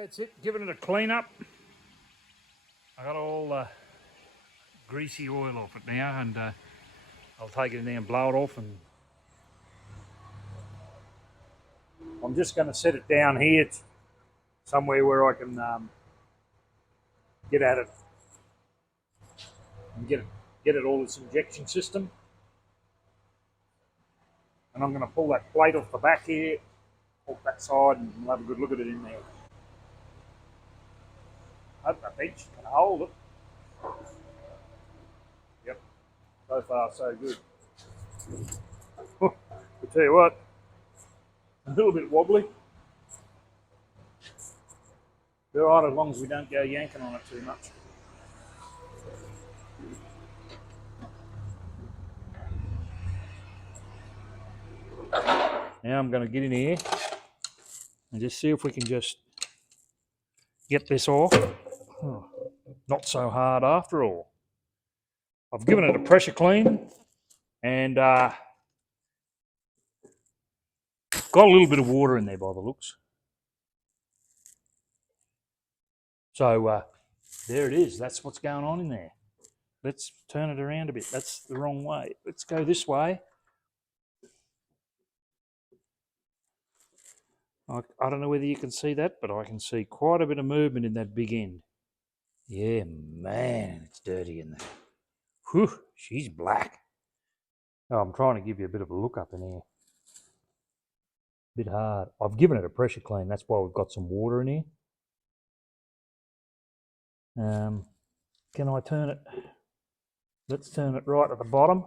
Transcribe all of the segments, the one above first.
That's it, giving it a clean up. I got all the greasy oil off it now, and I'll take it in there and blow it off, and I'm just going to set it down here somewhere where I can get at it and get it all this injection system. And I'm going to pull that plate off the back here, off that side, and we'll have a good look at it in there. Hope that bench can hold it. Yep, so far so good. I'll tell you what, a little bit wobbly. They're all right as long as we don't go yanking on it too much. Now I'm going to get in here and just see if we can just get this off. Oh, not so hard after all. I've given it a pressure clean and got a little bit of water in there by the looks. So there it is. That's what's going on in there. Let's turn it around a bit. That's the wrong way. Let's go this way. I don't know whether you can see that, but I can see quite a bit of movement in that big end. Yeah, man, it's dirty in there. Whew, she's black. Oh, I'm trying to give you a bit of a look up in here. Bit hard. I've given it a pressure clean. That's why we've got some water in here. Can I turn it? Let's turn it right at the bottom.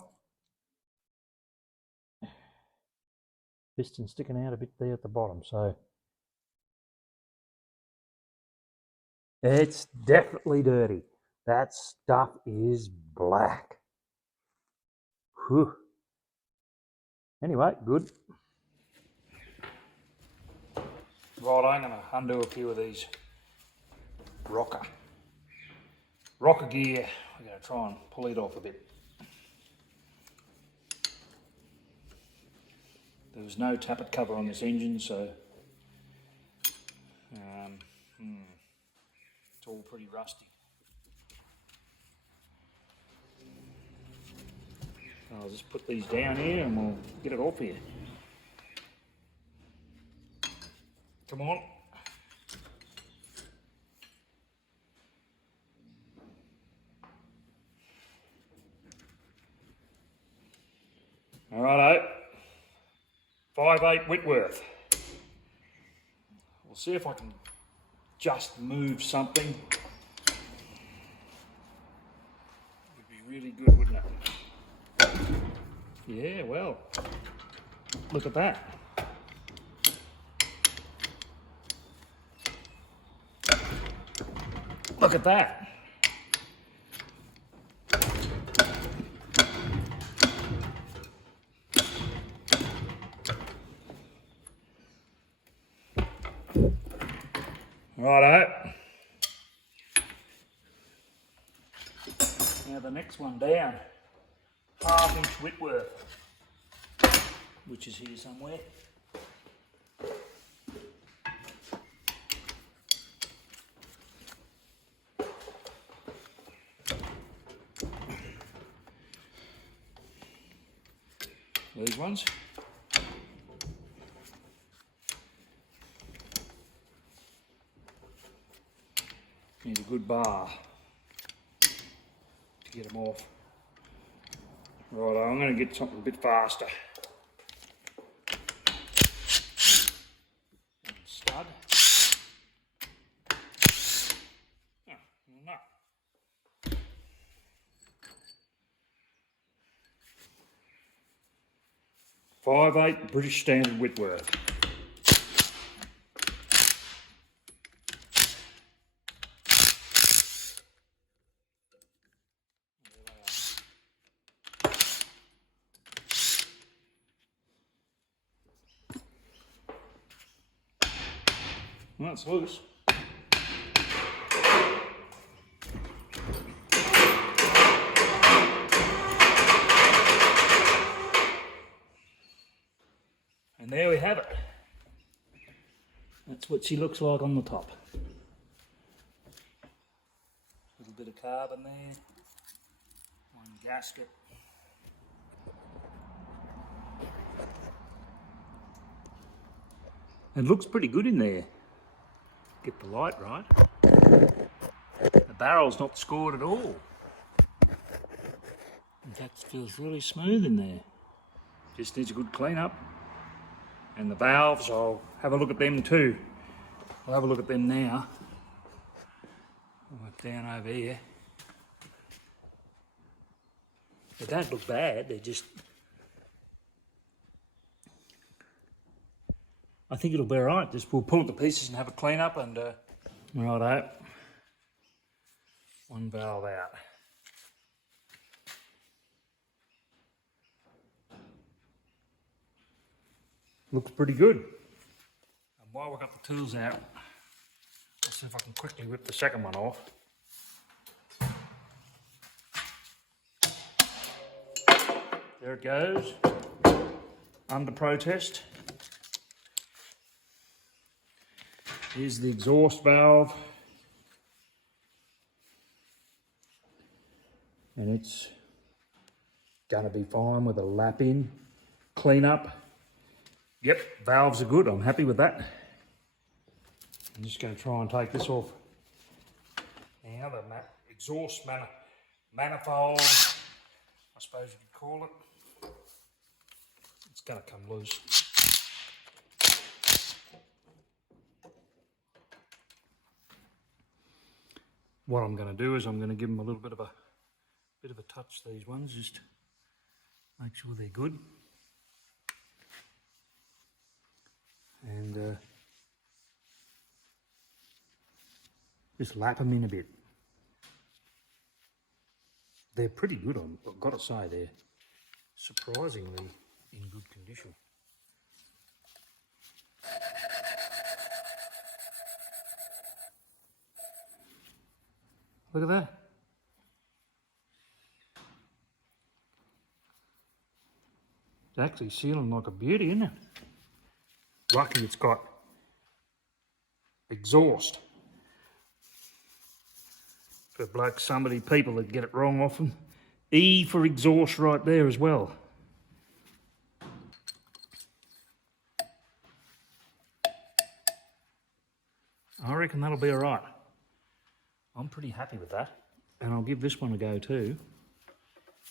Piston sticking out a bit there at the bottom, so it's definitely dirty. That stuff is black. Whew. Anyway, good. Right, I'm going to undo a few of these rocker gear. I'm going to try and pull it off a bit. There was no tappet cover on this engine, so it's all pretty rusty. So I'll just put these down here and we'll get it off here. Come on. Alrighto. 5/8 Whitworth. We'll see if I can just move something. Would be really good, wouldn't it? Yeah, well, look at that. Look at that. Righto. Now the next one down, 1/2 inch Whitworth, which is here somewhere. These ones. Need a good bar to get them off. Right, I'm going to get something a bit faster. Stud. Oh, no. .58 British Standard Whitworth. Well, it's loose. And there we have it. That's what she looks like on the top. Little bit of carbon there. One gasket. It looks pretty good in there. Get the light right. The barrel's not scored at all. In fact, it feels really smooth in there. Just needs a good clean up. And the valves, I'll have a look at them too. I'll have a look at them now. Right down over here. They don't look bad, they're just... I think it'll be alright. Just we'll pull it to pieces and have a clean up and righto. One valve out. Looks pretty good. And while we've got the tools out, I'll see if I can quickly whip the second one off. There it goes, under protest. Here's the exhaust valve. And it's gonna be fine with a lap in, clean up. Yep, valves are good, I'm happy with that. I'm just gonna try and take this off. Now the exhaust manifold, I suppose you could call it. It's gonna come loose. What I'm going to do is I'm going to give them a little bit of a touch, these ones, just make sure they're good. And just lap them in a bit. They're pretty good, I've got to say, they're surprisingly in good condition. Look at that. It's actually sealing like a beauty, isn't it? Lucky it's got exhaust. For people that get it wrong often. E for exhaust right there as well. I reckon that'll be all right. I'm pretty happy with that. And I'll give this one a go too.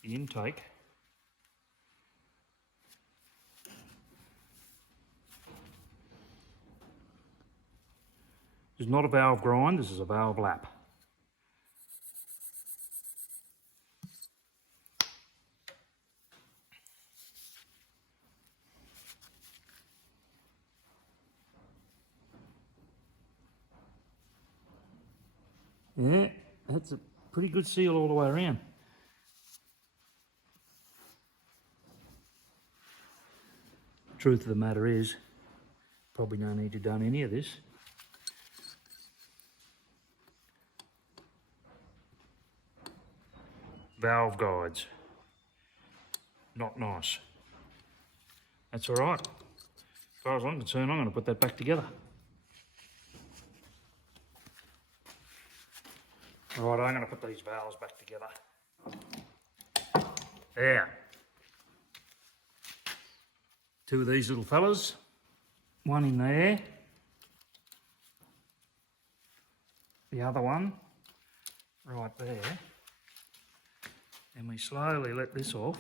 The intake. This is not a valve grind, this is a valve lap. Yeah, that's a pretty good seal all the way around. Truth of the matter is, probably no need to have done any of this. Valve guides. Not nice. That's all right. As far as I'm concerned, I'm going to put that back together. Right, I'm going to put these valves back together. There. Two of these little fellas. One in there. The other one right there. And we slowly let this off.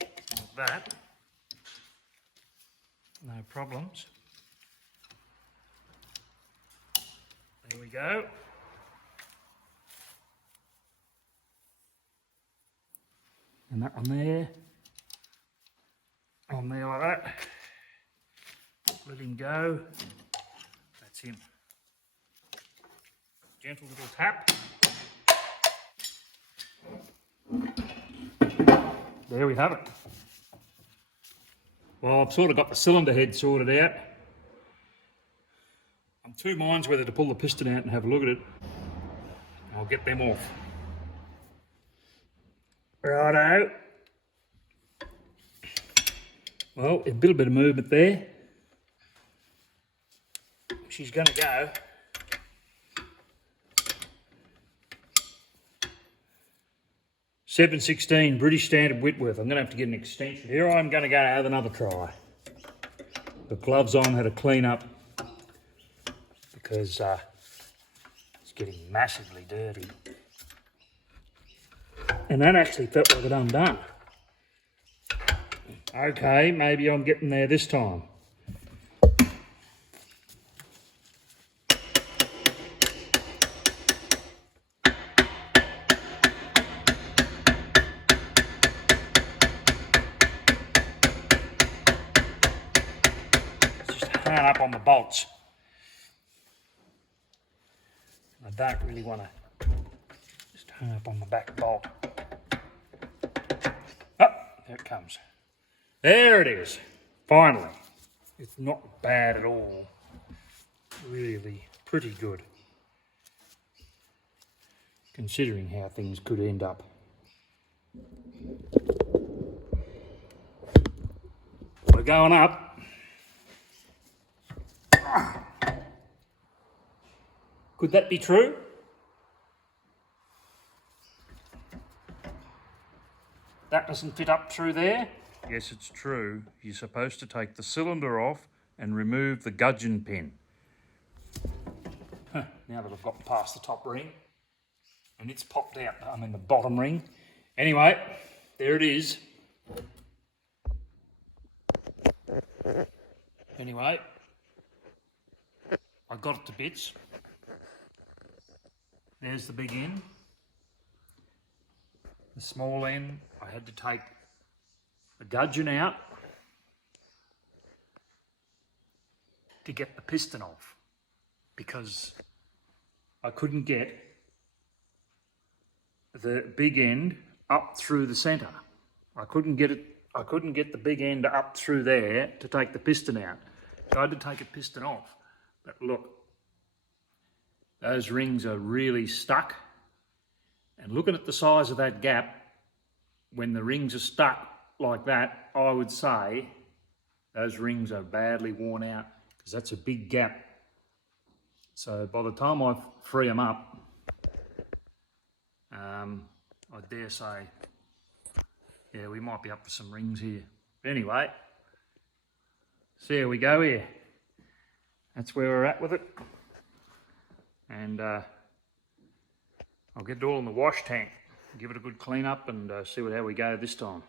Like that. No problems. There we go. And that one there. On there like that. Let him go. That's him. Gentle little tap. There we have it. Well, I've sort of got the cylinder head sorted out. I'm two minds whether to pull the piston out and have a look at it. I'll get them off. Righto. Well, a little bit of movement there. she's going to go. .716 British Standard Whitworth. I'm going to have to get an extension. Here I'm going to go have another try. The gloves on, had to clean up because it's getting massively dirty. And that actually felt like it undone. Okay, maybe I'm getting there this time. Hung up on the bolts. I don't really want to just hang up on the back bolt. Oh, there it comes. There it is. Finally. It's not bad at all. Really pretty good. Considering how things could end up. We're going up. Could that be true? That doesn't fit up through there? Yes, it's true. You're supposed to take the cylinder off and remove the gudgeon pin. Now that I've got past the top ring, and it's popped out, I mean the bottom ring. Anyway, there it is. Anyway, I got it to bits. There's the big end. The small end, I had to take the gudgeon out to get the piston off because I couldn't get the big end up through the centre. I couldn't get the big end up through there to take the piston out. So I had to take a piston off. But look, those rings are really stuck. And looking at the size of that gap, when the rings are stuck like that, I would say those rings are badly worn out because that's a big gap. So by the time I free them up, I dare say, yeah, we might be up for some rings here. But anyway, so there we go here. That's where we're at with it. And I'll get it all in the wash tank, give it a good clean up and see how we go this time.